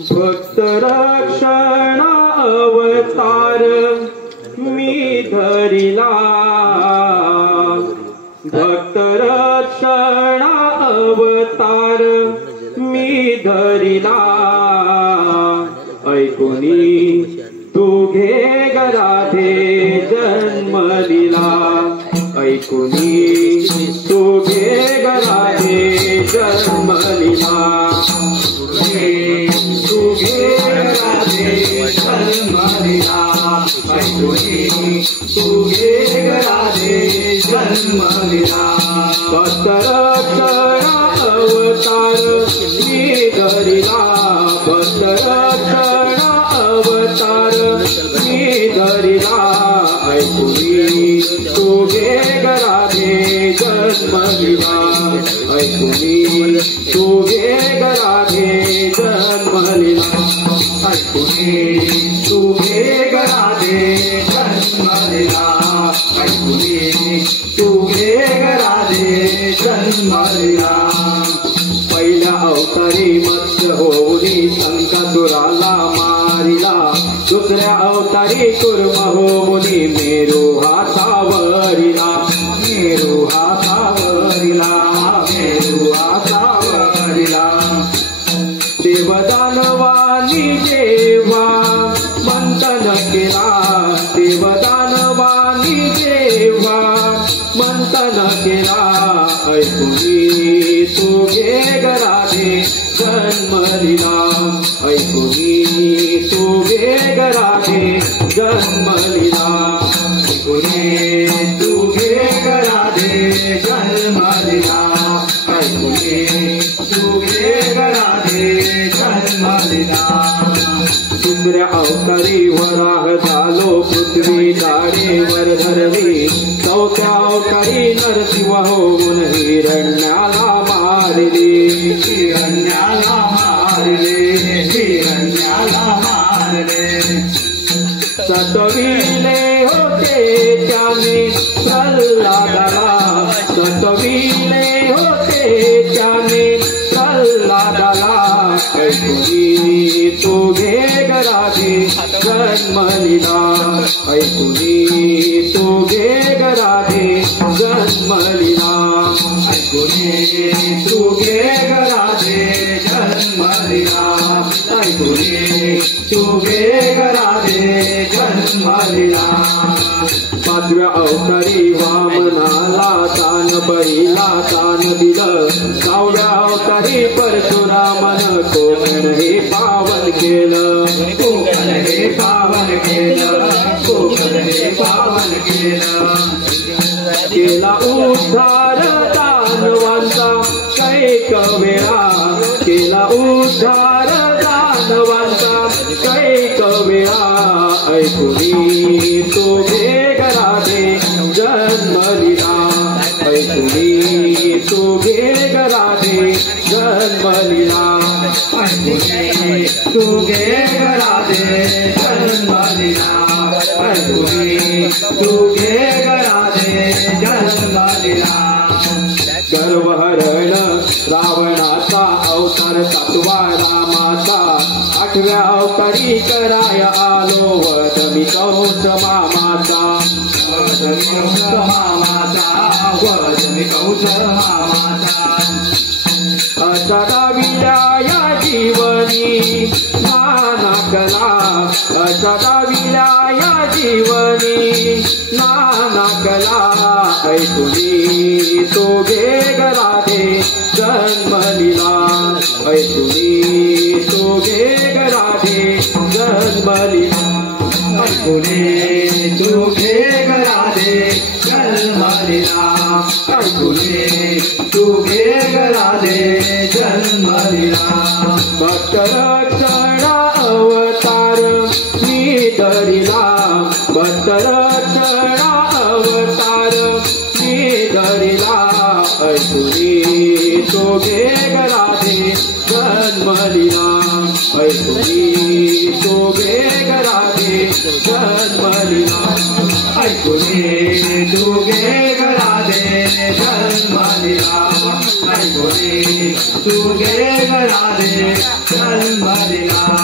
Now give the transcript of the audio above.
भक्त रक्षण अवतार मी धरिला, भक्त रक्षण अवतार मी धरिला, ऐकुनी तू घे राधे जन्मलीला, ऐकुनी तू घे राधे जन्मलीला, तू घे राधे जन्मलीला, ऐकुनी तू घे राधे जन्मलीला, भक्त रक्षण अवतार मी धरिला, भक्त रक्षण अवतार मी धरिला, ऐकुनी तू घे राधे जन्मलीला, ऐकुनी तू घे राधे जन्मलीला, ऐकुनी तू घे राधे जन्मलीला, ऐकुनी तू घे राधे जन्मलीला, पहिल्या अवतारी मत्स्य होऊनी संकासुराला मारिला, दुसऱ्या अवतारी कुर्म होऊनी मेरू हातावरिला, मेरू हातावरिला, मेरू हातावरिला, देवदानवानी जेव्हा मंथन केला, देवदानवानी जेव्हा मंथन केला, ऐकुनी तू घे राधे जन्मलीला, ऐकुनी तू घे राधे जन्मलीला, ऐकुनी तू घे राधे जन्मलीला, ऐकुनी तू घे राधे जन्मलीला, दुसऱ्या अवतारी वराह झालो पृथ्वी जाडीवर धरली, चौथ्या अवतारी नरसिंह होऊन हिरण्याला मारली, हिरण्याला मारले, हिरण्याला मारले, सतविले होते त्याने प्रल्हादाला, सतविले होते त्याने प्रल्हादाला, ऐकुनी तू घे राधे जन्मलीला, ऐकुनी तू घे राधे जन्मलीला, ऐकुनी तू घे राधे जन्मलीला, ऐकुनी तू घे राधे जन्मलीला, पाचव्या अवतारी वामनाला तान बळीला तान दिलं, सहाव्या अवतारी परशुरामन कोकण हे पावन केलं, कोकण हे पावन केलं, कोकण हे पावन केलं, केला उद्धार दानवांचा कैक वेळा, केला उद्धार दानवांचा कैक वेळा, ऐकुनी तू घे राधे जन्मलीला, ऐकुनी तू घे राधे जन्मलीला, ऐकुनी तू घे राधे जन्मलीला, ऐकुनी तू घे राधे जन्मलीला, गर्वहरण रावणाचा अवतार सातवा रामाचा, आठव्या अवतारी कराय आलो वध मी कंस मामाचा, वध मी कंस मामाचा, वध मी कंस मामाचा, असा दाविला या जीवनी नाना कला, असा दाविला या जीवनी नाना कला, ऐकुनी तू घे राधे जन्मलीला, ऐकुनी तू घे राधे जन्मलीला, ऐकुनी तू घे राधे जन्मलीला, ऐकुनी तू घे राधे जन्मलीला, भक्त रक्षण अवतार मी धरिला, भक्त रक्षण अवतार मी धरिला, ऐकुनी तू घे राधे जन्मलीला, ऐकुनी तू घे राधे जन्मलीला, ऐकुनी तू घे राधे जन्मलीला, ऐकुनी तू घे राधे जन्मलीला.